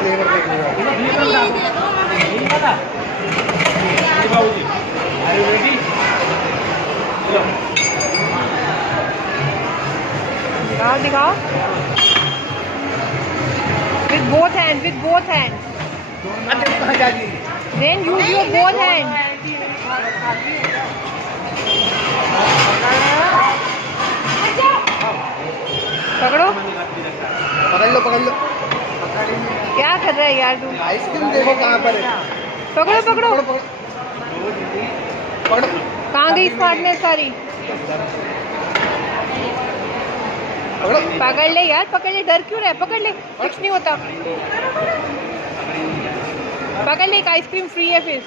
Flavour देखने का। दिखाओ दिखाओ। With both hands, with both hands. Then use your both hands. पकड़ो। पकड़ लो पकड़ लो। क्या कर रहा है यार तू? आइसक्रीम देखो कहाँ पर है। पकड़ो पकड़ो। पकड़ो। कहाँ गई स्मार्टनेस सारी? पकड़ ले यार, पकड़ ले। डर क्यों रहा है? पकड़ ले, कुछ नहीं होता। पकड़ ले, एक आइसक्रीम फ्री है फिर।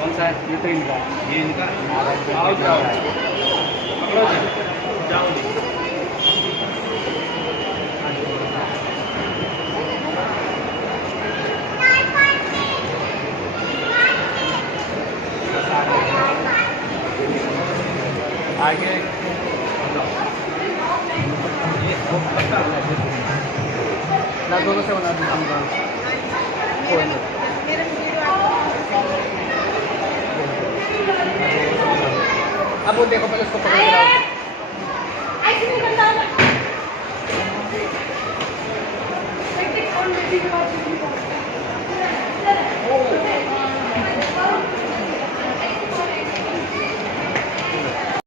कौन सा है? ये तो इनका, ये इनका। आगे ना दोनों से बना दीजिए। अब वो देखो पहले उसको पकड़ के लाओ।